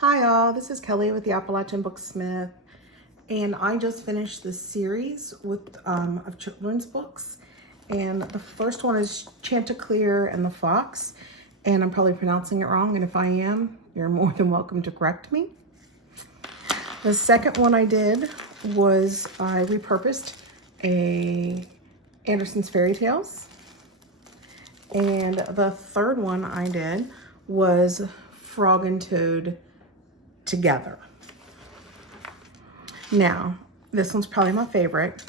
Hi all, this is Kelly with the Appalachian Booksmith, and I just finished this series of children's books, and the first one is Chanticleer and the Fox, and I'm probably pronouncing it wrong, and if I am, you're more than welcome to correct me. The second one I did was I repurposed Andersen's Fairy Tales, and the third one I did was Frog and Toad Together. Now, this one's probably my favorite,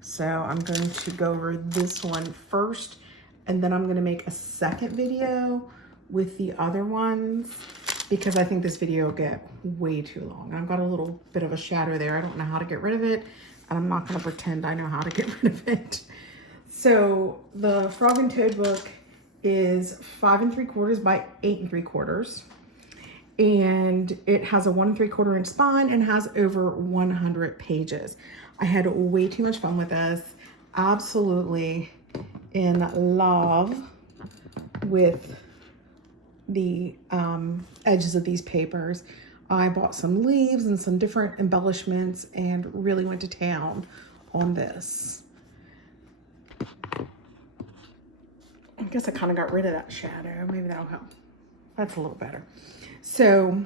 so I'm going to go over this one first, and then I'm going to make a second video with the other ones because I think this video will get way too long. I've got a little bit of a shadow there. I don't know how to get rid of it, and I'm not going to pretend I know how to get rid of it. So the Frog and Toad book is 5 3/4 by 8 3/4. And it has a 1 3/4 inch spine and has over 100 pages. I had way too much fun with this. Absolutely in love with the edges of these papers. I bought some leaves and some different embellishments and really went to town on this. I guess I kind of got rid of that shadow. Maybe that'll help. That's a little better. So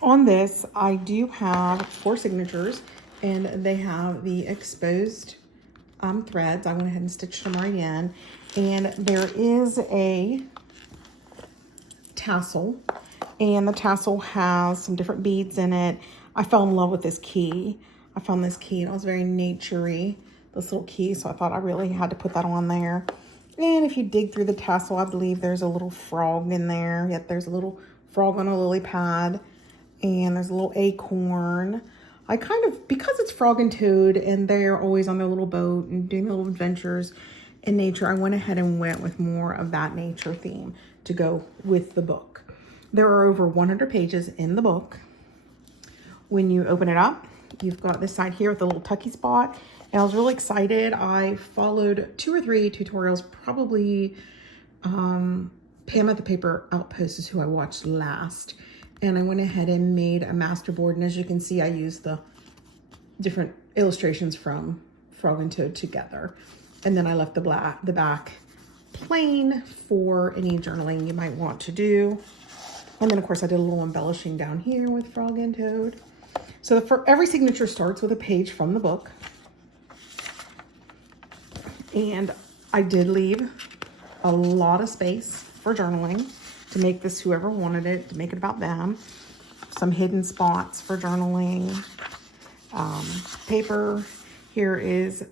on this, I do have 4 signatures, and they have the exposed threads. I went ahead and stitched them right in. And there is a tassel, and the tassel has some different beads in it. I fell in love with this key. I found this key, and it was very nature-y, this little key, so I thought I really had to put that on there. And if you dig through the tassel, I believe there's a little frog in there. Yep, there's a little frog on a lily pad, and there's a little acorn. I kind of, because it's Frog and Toad and they're always on their little boat and doing little adventures in nature, I went ahead and went with more of that nature theme to go with the book. There are over 100 pages in the book. When you open it up, you've got this side here with the little tucky spot. And I was really excited. I followed 2 or 3 tutorials, probably Pam at the Paper Outpost is who I watched last. And I went ahead and made a master board. And as you can see, I used the different illustrations from Frog and Toad Together. And then I left the back plain for any journaling you might want to do. And then of course I did a little embellishing down here with Frog and Toad. So for every signature starts with a page from the book. And I did leave a lot of space for journaling to make this whoever wanted it, to make it about them. Some hidden spots for journaling. Paper. Here is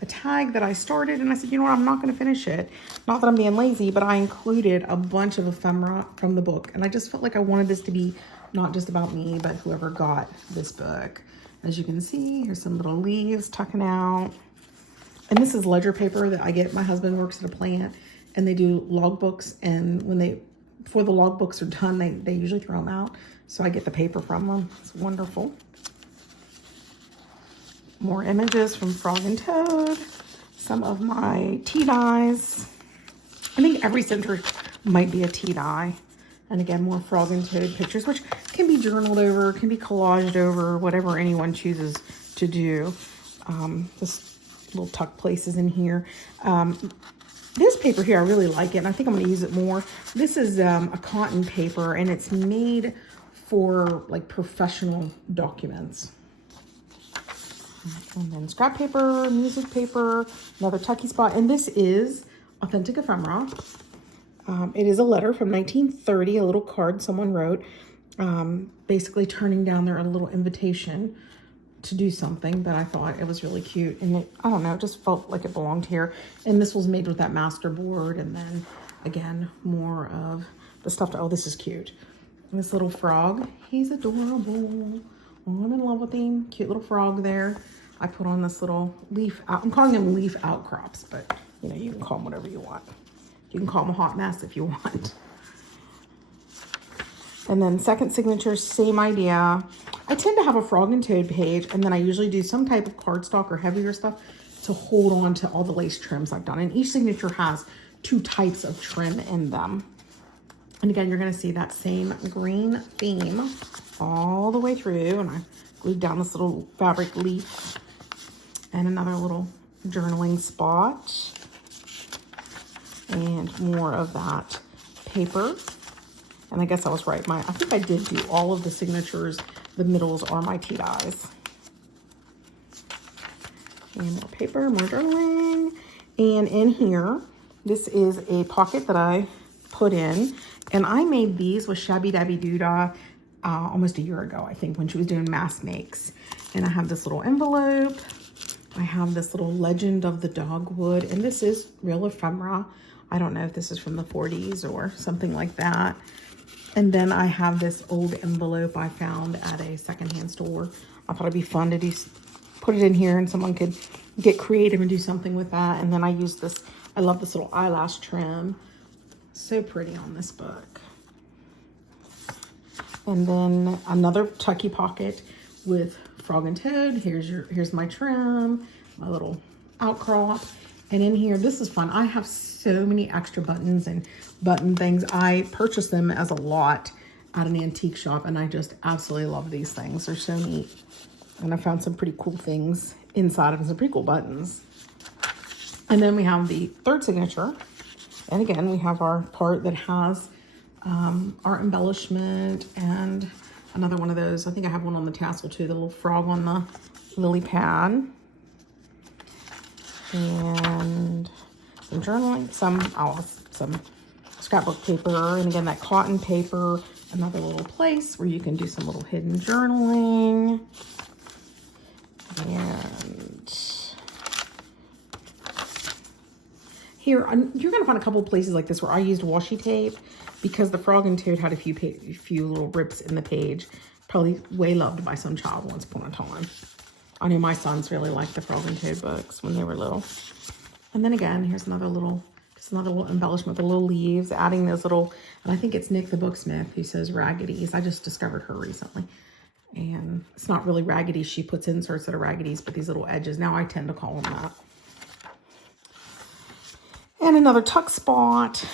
a tag that I started, and I said, you know what, I'm not going to finish it. Not that I'm being lazy, but I included a bunch of ephemera from the book. And I just felt like I wanted this to be not just about me, but whoever got this book. As you can see, here's some little leaves tucking out. And this is ledger paper that I get. My husband works at a plant, and they do log books. And before the log books are done, they usually throw them out. So I get the paper from them. It's wonderful. More images from Frog and Toad. Some of my tea dyes. I think every center might be a tea dye. And again, more Frog and Toad pictures, which can be journaled over, can be collaged over, whatever anyone chooses to do. Just little tuck places in here. This paper here, I really like it, and I think I'm going to use it more. This is a cotton paper, and it's made for like professional documents. And then scrap paper, music paper, another tucky spot, and this is authentic ephemera. It is a letter from 1930, a little card someone wrote, basically turning down their little invitation to do something, but I thought it was really cute, and I don't know, it just felt like it belonged here. And this was made with that master board, and then again more of the stuff. Oh, this is cute. And this little frog, he's adorable. I'm in love with him. Cute little frog there. I put on this little leaf out. I'm calling them leaf outcrops, but you know, you can call them whatever you want. You can call them a hot mess if you want. And then second signature, same idea. I tend to have a Frog and Toad page, and then I usually do some type of cardstock or heavier stuff to hold on to all the lace trims I've done. And each signature has 2 types of trim in them. And again, you're going to see that same green theme all the way through. And I glued down this little fabric leaf and another little journaling spot. And more of that paper. And I guess I was right. I think I did do all of the signatures. The middles are my tea dyes. And more paper, more journaling. And in here, this is a pocket that I put in. And I made these with Shabby Dabby Doodah almost a year ago, I think, when she was doing mass makes. And I have this little envelope. I have this little legend of the dogwood. And this is real ephemera. I don't know if this is from the 40s or something like that. And then I have this old envelope I found at a secondhand store. I thought it'd be fun to put it in here and someone could get creative and do something with that. And then I use this, I love this little eyelash trim. So pretty on this book. And then another tucky pocket with Frog and Toad. Here's my trim, my little outcrop. And in here, this is fun. I have so many extra buttons and button things. I purchased them as a lot at an antique shop, and I just absolutely love these things. They're so neat. And I found some pretty cool things inside of them, some pretty cool buttons. And then we have the third signature. And again, we have our part that has our embellishment and another one of those. I think I have one on the tassel too, the little frog on the lily pad. And some journaling, some scrapbook paper, and again that cotton paper, another little place where you can do some little hidden journaling. And here, you're gonna find a couple of places like this where I used washi tape because the Frog and Toad had a few little rips in the page, probably way loved by some child once upon a time. I know my sons really liked the Frog and Toad books when they were little. And then again, here's another little embellishment with the little leaves, adding those little, and I think it's Nick the Booksmith who says raggeties. I just discovered her recently. And it's not really raggeties. She puts inserts that are raggeties, but these little edges. Now I tend to call them that. And another tuck spot.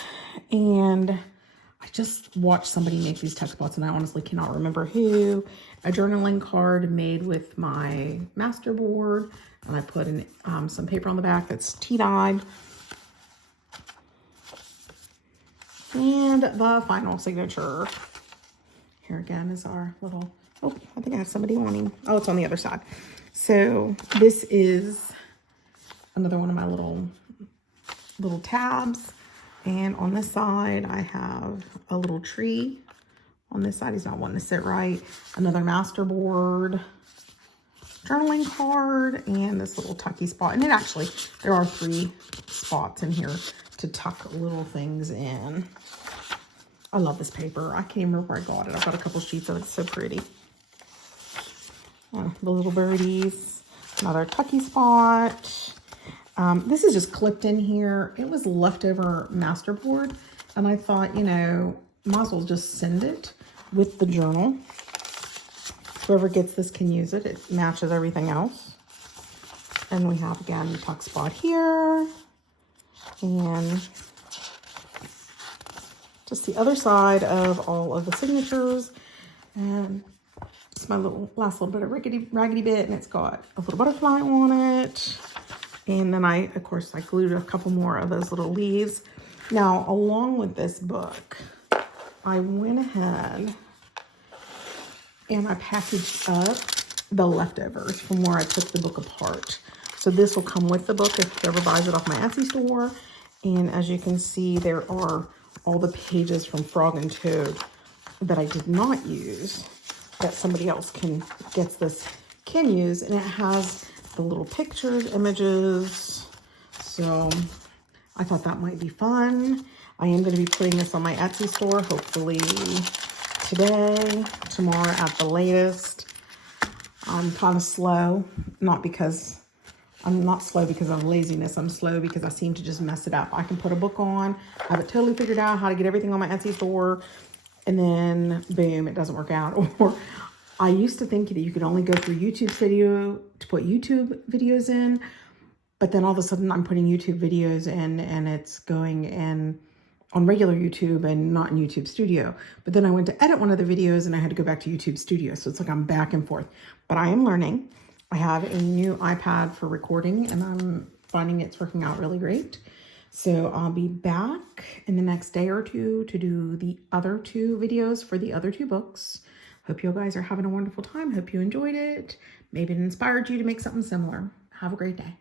And I just watched somebody make these tuck spots, and I honestly cannot remember who. A journaling card made with my masterboard, and I put in some paper on the back that's tea-dyed. And the final signature. Here again is our little, oh, I think I have somebody wanting, oh, it's on the other side. So this is another one of my little tabs. And on this side, I have a little tree. On this side, he's not wanting to sit right. Another masterboard, journaling card, and this little tucky spot. And there are 3 spots in here to tuck little things in. I love this paper. I can't remember where I got it. I've got a couple sheets of it. It's so pretty. The little birdies. Another tucky spot. This is just clipped in here. It was leftover masterboard, and I thought, might as well just send it with the journal. Whoever gets this can use it. It matches everything else. And we have, again, the tuck spot here. And just the other side of all of the signatures. And it's my last little bit of raggedy bit, and it's got a little butterfly on it. And then I glued a couple more of those little leaves. Now, along with this book, I went ahead and I packaged up the leftovers from where I took the book apart. So this will come with the book if whoever buys it off my Etsy store. And as you can see, there are all the pages from Frog and Toad that I did not use that somebody else can use. And it has the little pictures, images. So I thought that might be fun. I am going to be putting this on my Etsy store, hopefully today, tomorrow at the latest. I'm kind of slow, I'm not slow because of laziness. I'm slow because I seem to just mess it up. I can put a book on, have it totally figured out how to get everything on my Etsy store, and then boom, it doesn't work out. Or I used to think that you could only go through YouTube video to put YouTube videos in, but then all of a sudden I'm putting YouTube videos in and it's going in on regular YouTube and not in YouTube Studio. But then I went to edit one of the videos and I had to go back to YouTube Studio. So it's like I'm back and forth. But I am learning. I have a new iPad for recording and I'm finding it's working out really great. So I'll be back in the next day or two to do the other 2 videos for the other 2 books. Hope you guys are having a wonderful time. Hope you enjoyed it. Maybe it inspired you to make something similar. Have a great day.